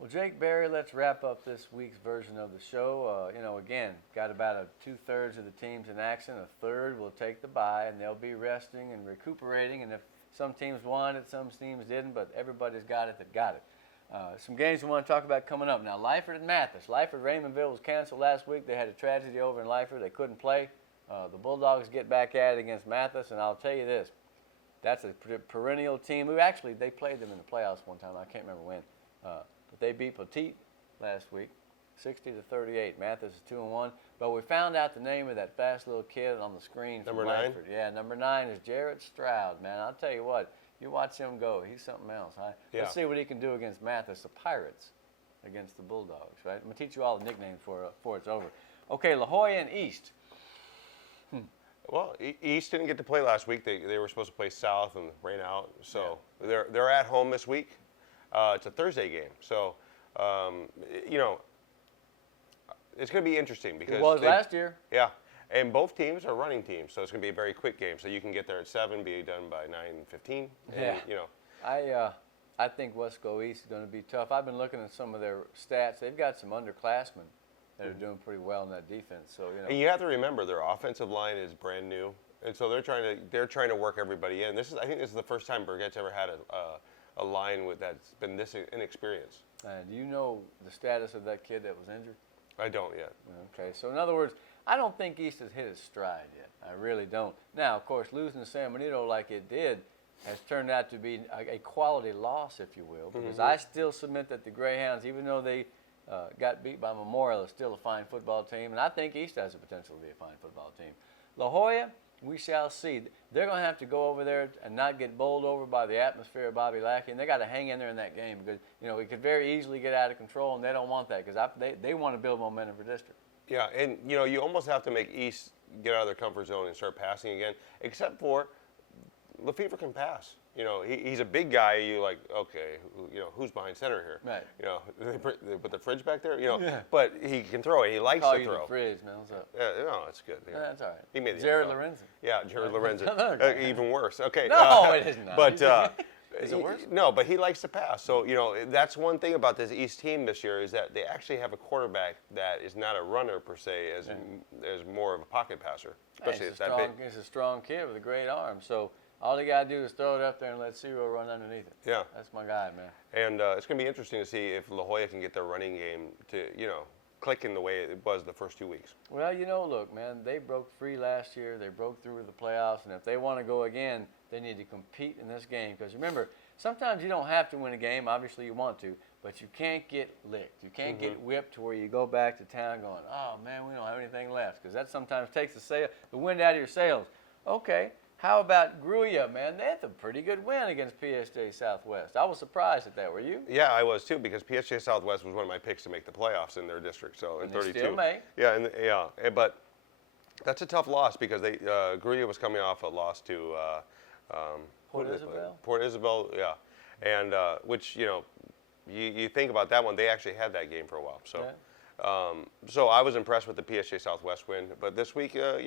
Well, Jake Berry, let's wrap up this week's version of the show. Again, got about 2/3 of the teams in action. A third will take the bye, and they'll be resting and recuperating. And if some teams won it, some teams didn't, but everybody's got it that got it. Some games we want to talk about coming up. Now, Lyford and Mathis. Lyford-Raymondville was canceled last week. They had a tragedy over in Lyford. They couldn't play. The Bulldogs get back at it against Mathis, and I'll tell you this. That's a perennial team. They played them in the playoffs one time. I can't remember when. But they beat Petite last week, 60-38. Mathis is 2-1. But we found out the name of that fast little kid on the screen from Number 9? Lyford. Yeah, number 9 is Jarrett Stroud, man. I'll tell you what, you watch him go, he's something else. Yeah. Let's see what he can do against Mathis, the Pirates, against the Bulldogs, right? I'm going to teach you all the nicknames before it's over. Okay, La Jolla and East. Well, East didn't get to play last week. They were supposed to play South and rain out. So they're at home this week. It's a Thursday game. So, it's going to be interesting because It was last year. Yeah. And both teams are running teams, so it's going to be a very quick game. So you can get there at 7, be done by 9:15. Yeah. I think Wesco East is going to be tough. I've been looking at some of their stats. They've got some underclassmen that are doing pretty well in that defense. So And you have to remember their offensive line is brand new, and so they're trying to work everybody in. I think this is the first time Burgett's ever had a line that's been this inexperienced. Do you know the status of that kid that was injured? I don't yet. Okay, so in other words, I don't think East has hit its stride yet. I really don't. Now, of course, losing to San Benito like it did has turned out to be a quality loss, if you will, because I still submit that the Greyhounds, even though they got beat by Memorial, is still a fine football team, and I think East has the potential to be a fine football team. La Jolla, we shall see. They're going to have to go over there and not get bowled over by the atmosphere of Bobby Lackey, and they got to hang in there in that game because it could very easily get out of control, and they don't want that because they want to build momentum for district. Yeah, and you almost have to make East get out of their comfort zone and start passing again, except for Lefevre can pass. He's a big guy. You like, okay, who's behind center here? Right. They put the fridge back there. Yeah. But he can throw it. He likes Call to you throw. the fridge, man. What's up? Yeah, no, it's good. Yeah, that's all right. He made the Jared NFL. Lorenzen. Yeah, Jared Lorenzen. Okay. Even worse. Okay. No, it is not. But Is it worse? No, but he likes to pass. So that's one thing about this East team this year is that they actually have a quarterback that is not a runner per se, as more of a pocket passer. Especially He's at that big. He's a strong kid with a great arm. So all they got to do is throw it up there and let Ciro run underneath it. Yeah. That's my guy, man. And it's going to be interesting to see if La Jolla can get their running game to, click in the way it was the first 2 weeks. Well, look, man, they broke free last year. They broke through the playoffs. And if they want to go again, they need to compete in this game. Because remember, sometimes you don't have to win a game. Obviously, you want to. But you can't get licked. You can't get whipped to where you go back to town going, oh, man, we don't have anything left. Because that sometimes takes the wind out of your sails. Okay. How about Gruya, man? They had a pretty good win against PSJ Southwest. I was surprised at that. Were you? Yeah, I was too, because PSJ Southwest was one of my picks to make the playoffs in their district. So in 32, they still may. Yeah, but that's a tough loss because Gruya was coming off a loss to Port Isabel. Port Isabel, yeah, and which you think about that one, they actually had that game for a while. So. Yeah. So I was impressed with the PSJ Southwest win, but this week, they're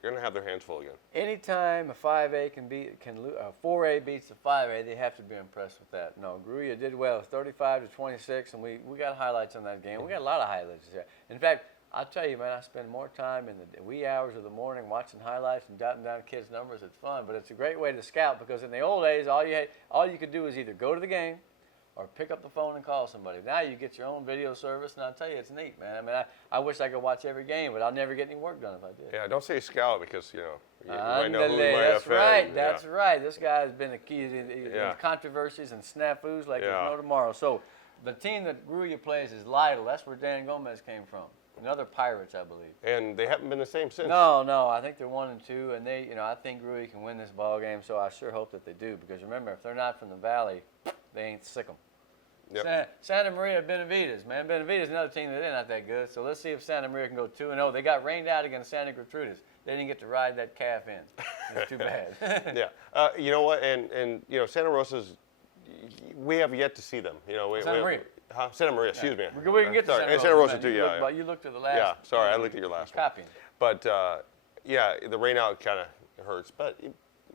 going to have their hands full again. Anytime a 5A a 4A beats a 5A, they have to be impressed with that. No, Gruya did well. It's 35-26, and we got highlights on that game. We got a lot of highlights there. In fact, I'll tell you, man, I spend more time in the wee hours of the morning watching highlights and jotting down kids' numbers. It's fun, but it's a great way to scout because in the old days, all you could do is either go to the game or pick up the phone and call somebody. Now you get your own video service, and I'll tell you, it's neat, man. I mean, I wish I could watch every game, but I'll never get any work done if I did. Yeah, don't say scout because, you might know who might That's offend. right, Yeah. that's right. This guy has been accused of controversies and snafus like there's no tomorrow. So the team that Gruya plays is Lytle. That's where Dan Gomez came from. Another Pirates, I believe. And they haven't been the same since. No, I think they're 1-2, and I think Gruya can win this ball game, so I sure hope that they do, because remember, if they're not from the Valley, they ain't sick 'em. Yep. Santa Maria Benavides, man. Benavides another team that they're not that good. So let's see if Santa Maria can go 2-0. They got rained out against Santa Gertrudis. They didn't get to ride that calf in. It's too bad. Yeah. You know what? And Santa Rosa's, we have yet to see them. Santa Maria. Santa Maria, excuse me. We can get to sorry. Santa Rosa. And Santa Rosa man. too, yeah. But you looked at the last. Yeah, sorry, I looked at your last one. Copying. But, the rain out kind of hurts, but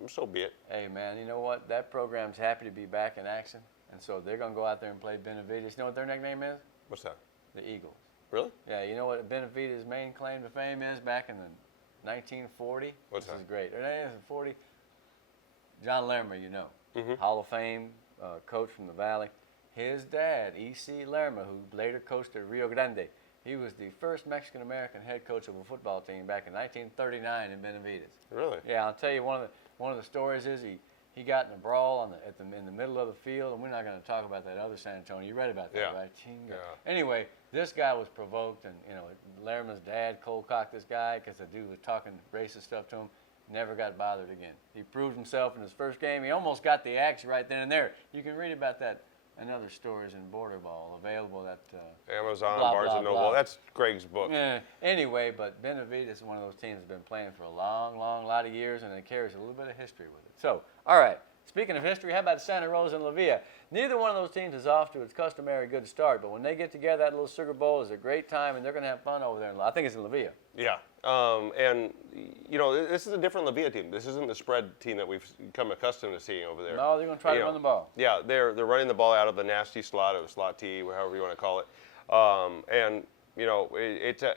so be it. Hey, man, you know what? That program's happy to be back in action. And so they're going to go out there and play Benavides. You know what their nickname is? What's that? The Eagles. Really? Yeah, you know what Benavides' main claim to fame is back in the 1940? What's this that? is great. Their name is 40. John Lerma, you know. Mm-hmm. Hall of Fame coach from the Valley. His dad, E.C. Lerma, who later coached at Rio Grande, he was the first Mexican-American head coach of a football team back in 1939 in Benavides. Really? Yeah, I'll tell you one of the stories is he got in a brawl in the middle of the field, and we're not going to talk about that other San Antonio. You read about that, Yeah. right? Chinga. Yeah. Anyway, this guy was provoked, and Lerma's dad cold-cocked this guy because the dude was talking racist stuff to him. Never got bothered again. He proved himself in his first game. He almost got the axe right then and there. You can read about that and other stories in Border Ball, available at Amazon, blah, Barnes blah, and Noble. blah. That's Greg's book. Yeah. Anyway, but Benavides is one of those teams that's been playing for a long, long lot of years, and it carries a little bit of history with it. So, all right. Speaking of history, how about Santa Rosa and La Villa? Neither one of those teams is off to its customary good start, but when they get together, that little Sugar Bowl is a great time, and they're going to have fun over there. I think it's in La Villa. Yeah. And, this is a different La Villa team. This isn't the spread team that we've come accustomed to seeing over there. No, they're going to try to run the ball. Yeah, they're running the ball out of the nasty slot, or slot T, however you want to call it.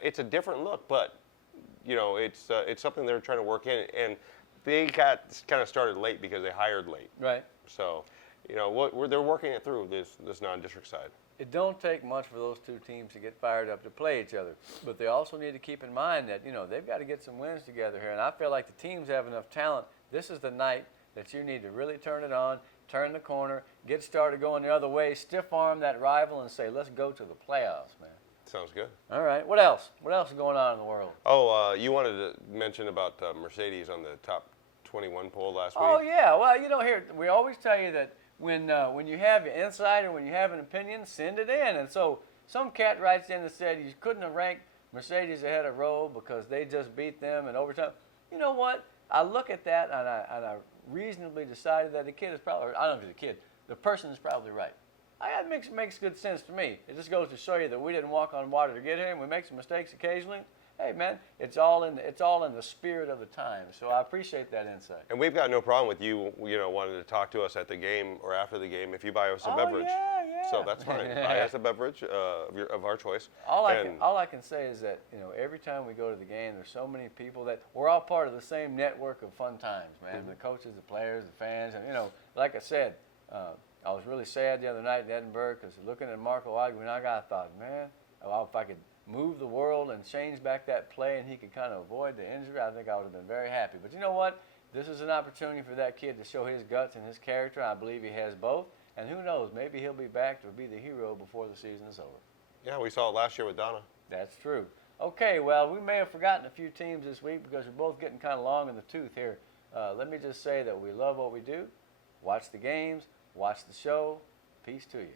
It's a different look, but, it's something they're trying to work in. And they got kind of started late because they hired late. Right. So, they're working it through this non-district side. It don't take much for those two teams to get fired up to play each other, but they also need to keep in mind that they've got to get some wins together here, and I feel like the teams have enough talent. This is the night that you need to really turn it on, turn the corner, get started going the other way, stiff arm that rival, and say, let's go to the playoffs, man. Sounds good. All right. What else? What else is going on in the world? Oh, you wanted to mention about Mercedes on the top 21 poll last week. Oh yeah. Well, here we always tell you that when you have your insight or when you have an opinion, send it in. And so some cat writes in and said you couldn't have ranked Mercedes ahead of Roll because they just beat them in overtime. You know what? I look at that and I reasonably decided that the kid is probably, I don't know if he's a kid, the person is probably right. That makes good sense to me. It just goes to show you that we didn't walk on water to get here, and we make some mistakes occasionally. Hey man, it's all in the spirit of the time. So I appreciate that insight. And we've got no problem with you, wanting to talk to us at the game or after the game if you buy us a beverage. Yeah. So that's fine. Buy us a beverage of our choice. All I can say is that every time we go to the game, there's so many people that we're all part of the same network of fun times, man. Mm-hmm. The coaches, the players, the fans, and like I said, I was really sad the other night in Edinburgh because looking at Marco Ogden, I thought, man, if I could move the world and change back that play and he could kind of avoid the injury, I think I would have been very happy. But you know what? This is an opportunity for that kid to show his guts and his character. I believe he has both. And who knows, maybe he'll be back to be the hero before the season is over. Yeah, we saw it last year with Donna. That's true. Okay, well, we may have forgotten a few teams this week because we're both getting kind of long in the tooth here. Let me just say that we love what we do. Watch the games. Watch the show. Peace to you.